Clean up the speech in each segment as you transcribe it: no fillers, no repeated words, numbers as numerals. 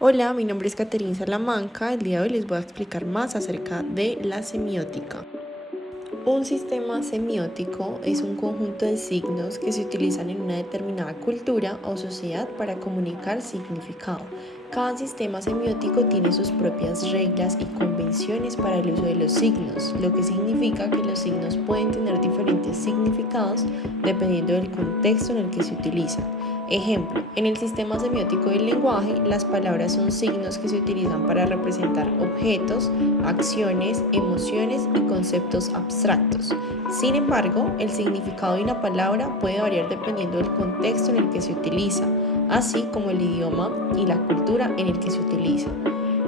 Hola, mi nombre es Caterina Salamanca. El día de hoy les voy a explicar más acerca de la semiótica. Un sistema semiótico es un conjunto de signos que se utilizan en una determinada cultura o sociedad para comunicar significado. Cada sistema semiótico tiene sus propias reglas y convenciones para el uso de los signos, lo que significa que los signos pueden tener diferentes significados dependiendo del contexto en el que se utilizan. Ejemplo, en el sistema semiótico del lenguaje, las palabras son signos que se utilizan para representar objetos, acciones, emociones y conceptos abstractos. Sin embargo, el significado de una palabra puede variar dependiendo del contexto en el que se utiliza, así como el idioma y la cultura en el que se utiliza.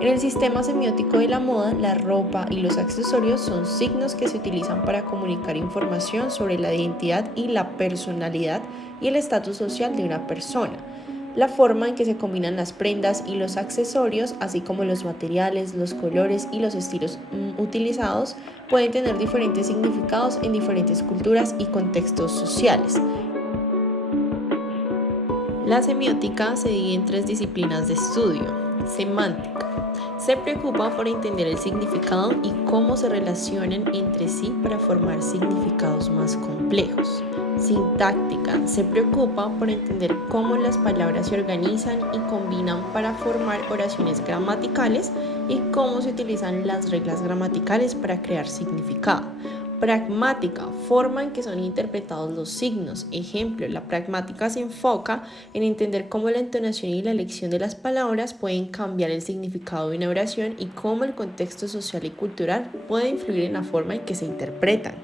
En el sistema semiótico de la moda, la ropa y los accesorios son signos que se utilizan para comunicar información sobre la identidad y la personalidad y el estatus social de una persona. La forma en que se combinan las prendas y los accesorios, así como los materiales, los colores y los estilos utilizados, pueden tener diferentes significados en diferentes culturas y contextos sociales. La semiótica se divide en tres disciplinas de estudio. Semántica. Se preocupa por entender el significado y cómo se relacionan entre sí para formar significados más complejos. Sintáctica. Se preocupa por entender cómo las palabras se organizan y combinan para formar oraciones gramaticales y cómo se utilizan las reglas gramaticales para crear significado. Pragmática, forma en que son interpretados los signos. Ejemplo, la pragmática se enfoca en entender cómo la entonación y la elección de las palabras pueden cambiar el significado de una oración y cómo el contexto social y cultural puede influir en la forma en que se interpretan.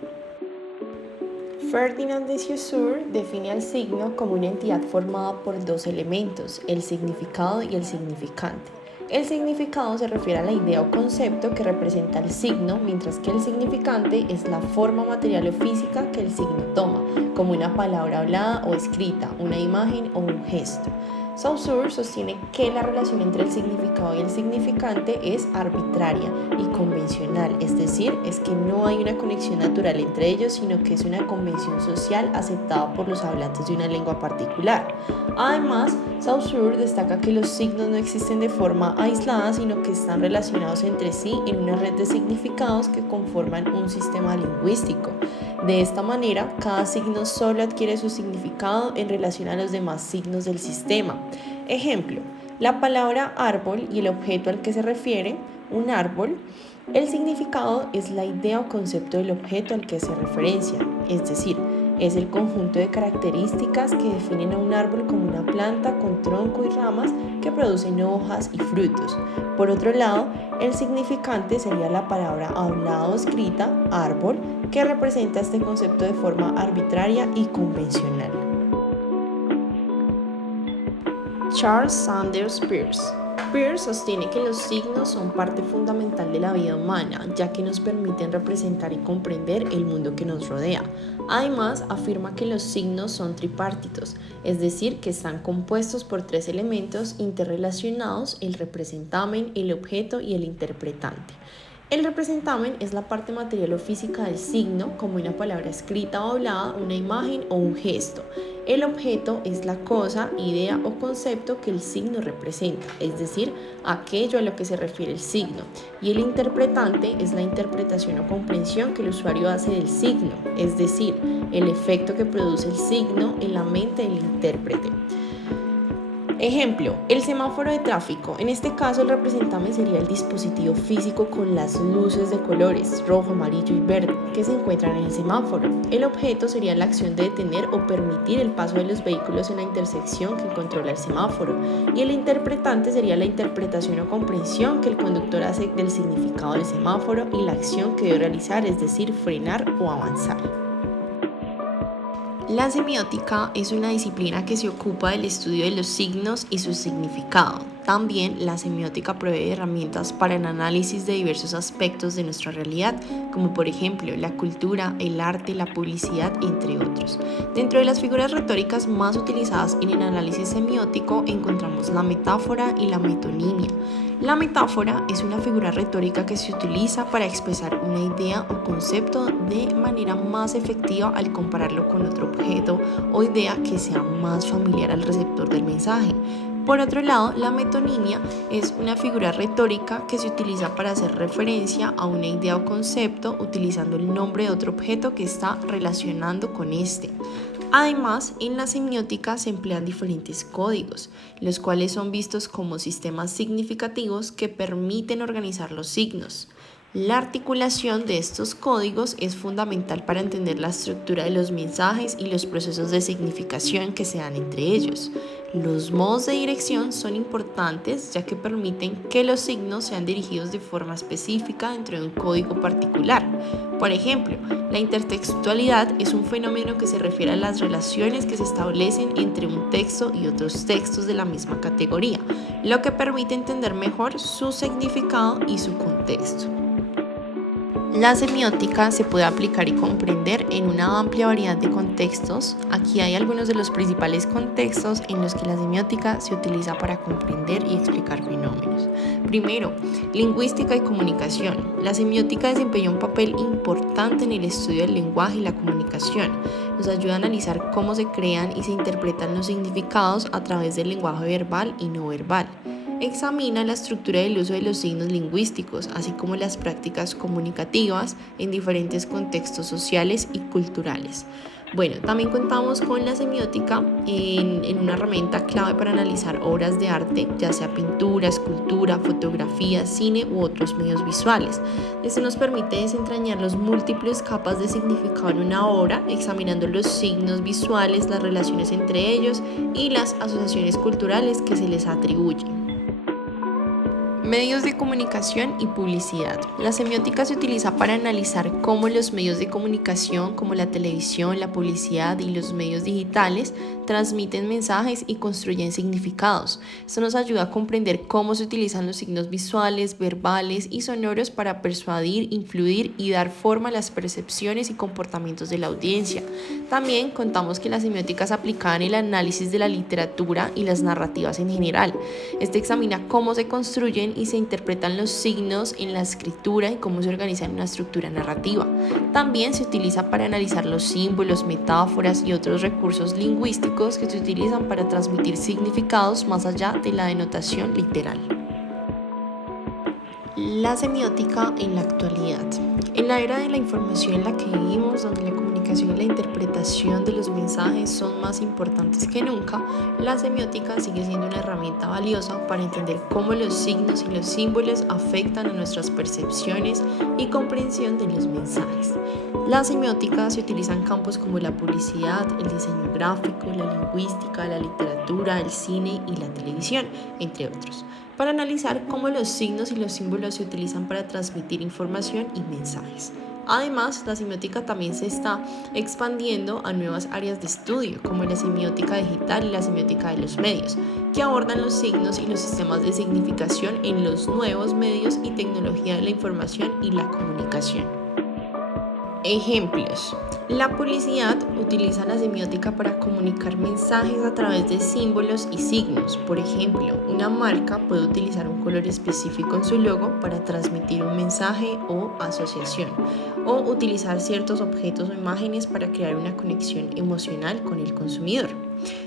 Ferdinand de Saussure define al signo como una entidad formada por dos elementos, el significado y el significante. El significado se refiere a la idea o concepto que representa el signo, mientras que el significante es la forma material o física que el signo toma, como una palabra hablada o escrita, una imagen o un gesto. Saussure sostiene que la relación entre el significado y el significante es arbitraria y convencional, es decir, es que no hay una conexión natural entre ellos, sino que es una convención social aceptada por los hablantes de una lengua particular. Además, Saussure destaca que los signos no existen de forma aislada, sino que están relacionados entre sí en una red de significados que conforman un sistema lingüístico. De esta manera, cada signo solo adquiere su significado en relación a los demás signos del sistema. Ejemplo, la palabra árbol y el objeto al que se refiere, un árbol, el significado es la idea o concepto del objeto al que se referencia, es decir, es el conjunto de características que definen a un árbol como una planta con tronco y ramas que producen hojas y frutos. Por otro lado, el significante sería la palabra hablada o escrita, árbol, que representa este concepto de forma arbitraria y convencional. Charles Sanders Peirce. Peirce sostiene que los signos son parte fundamental de la vida humana, ya que nos permiten representar y comprender el mundo que nos rodea. Además, afirma que los signos son tripartitos, es decir, que están compuestos por tres elementos interrelacionados: el representamen, el objeto y el interpretante. El representamen es la parte material o física del signo, como una palabra escrita o hablada, una imagen o un gesto. El objeto es la cosa, idea o concepto que el signo representa, es decir, aquello a lo que se refiere el signo. Y el interpretante es la interpretación o comprensión que el usuario hace del signo, es decir, el efecto que produce el signo en la mente del intérprete. Ejemplo, el semáforo de tráfico. En este caso, el representante sería el dispositivo físico con las luces de colores rojo, amarillo y verde que se encuentran en el semáforo. El objeto sería la acción de detener o permitir el paso de los vehículos en la intersección que controla el semáforo. Y el interpretante sería la interpretación o comprensión que el conductor hace del significado del semáforo y la acción que debe realizar, es decir, frenar o avanzar. La semiótica es una disciplina que se ocupa del estudio de los signos y su significado. También la semiótica provee herramientas para el análisis de diversos aspectos de nuestra realidad, como por ejemplo la cultura, el arte, la publicidad, entre otros. Dentro de las figuras retóricas más utilizadas en el análisis semiótico encontramos la metáfora y la metonimia. La metáfora es una figura retórica que se utiliza para expresar una idea o concepto de manera más efectiva al compararlo con otro objeto o idea que sea más familiar al receptor del mensaje. Por otro lado, la metonimia es una figura retórica que se utiliza para hacer referencia a una idea o concepto utilizando el nombre de otro objeto que está relacionando con este. Además, en la semiótica se emplean diferentes códigos, los cuales son vistos como sistemas significativos que permiten organizar los signos. La articulación de estos códigos es fundamental para entender la estructura de los mensajes y los procesos de significación que se dan entre ellos. Los modos de dirección son importantes ya que permiten que los signos sean dirigidos de forma específica dentro de un código particular. Por ejemplo, la intertextualidad es un fenómeno que se refiere a las relaciones que se establecen entre un texto y otros textos de la misma categoría, lo que permite entender mejor su significado y su contexto. La semiótica se puede aplicar y comprender en una amplia variedad de contextos. Aquí hay algunos de los principales contextos en los que la semiótica se utiliza para comprender y explicar fenómenos. Primero, lingüística y comunicación. La semiótica desempeña un papel importante en el estudio del lenguaje y la comunicación. Nos ayuda a analizar cómo se crean y se interpretan los significados a través del lenguaje verbal y no verbal. Examina la estructura del uso de los signos lingüísticos, así como las prácticas comunicativas en diferentes contextos sociales y culturales. Bueno, también contamos con la semiótica en una herramienta clave para analizar obras de arte, ya sea pintura, escultura, fotografía, cine u otros medios visuales. Esto nos permite desentrañar los múltiples capas de significado en una obra, examinando los signos visuales, las relaciones entre ellos y las asociaciones culturales que se les atribuyen. Medios de comunicación y publicidad. La semiótica se utiliza para analizar cómo los medios de comunicación, como la televisión, la publicidad y los medios digitales, transmiten mensajes y construyen significados. Esto nos ayuda a comprender cómo se utilizan los signos visuales, verbales y sonoros para persuadir, influir y dar forma a las percepciones y comportamientos de la audiencia. También contamos que la semiótica es aplicada en el análisis de la literatura y las narrativas en general. Este examina cómo se construyen y se interpretan los signos en la escritura y cómo se organiza en una estructura narrativa. También se utiliza para analizar los símbolos, metáforas y otros recursos lingüísticos que se utilizan para transmitir significados más allá de la denotación literal. La semiótica en la actualidad. En la era de la información en la que vivimos, donde la comunicación y la interpretación de los mensajes son más importantes que nunca, la semiótica sigue siendo una herramienta valiosa para entender cómo los signos y los símbolos afectan a nuestras percepciones y comprensión de los mensajes. La semiótica se utiliza en campos como la publicidad, el diseño gráfico, la lingüística, la literatura, el cine y la televisión, entre otros, para analizar cómo los signos y los símbolos se utilizan para transmitir información y mensajes. Además, la semiótica también se está expandiendo a nuevas áreas de estudio, como la semiótica digital y la semiótica de los medios, que abordan los signos y los sistemas de significación en los nuevos medios y tecnología de la información y la comunicación. Ejemplos. La publicidad utiliza la semiótica para comunicar mensajes a través de símbolos y signos. Por ejemplo, una marca puede utilizar un color específico en su logo para transmitir un mensaje o asociación, o utilizar ciertos objetos o imágenes para crear una conexión emocional con el consumidor.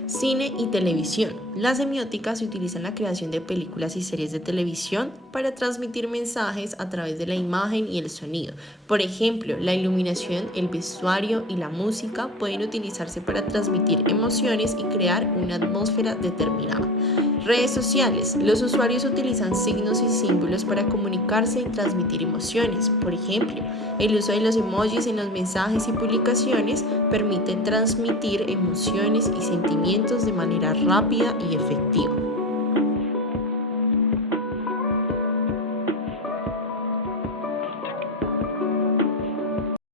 Cine y televisión. La semiótica se utiliza en la creación de películas y series de televisión para transmitir mensajes a través de la imagen y el sonido. Por ejemplo, la iluminación, el vestuario y la música pueden utilizarse para transmitir emociones y crear una atmósfera determinada. Redes sociales. Los usuarios utilizan signos y símbolos para comunicarse y transmitir emociones. Por ejemplo, el uso de los emojis en los mensajes y publicaciones permite transmitir emociones y sentimientos de manera rápida y efectiva.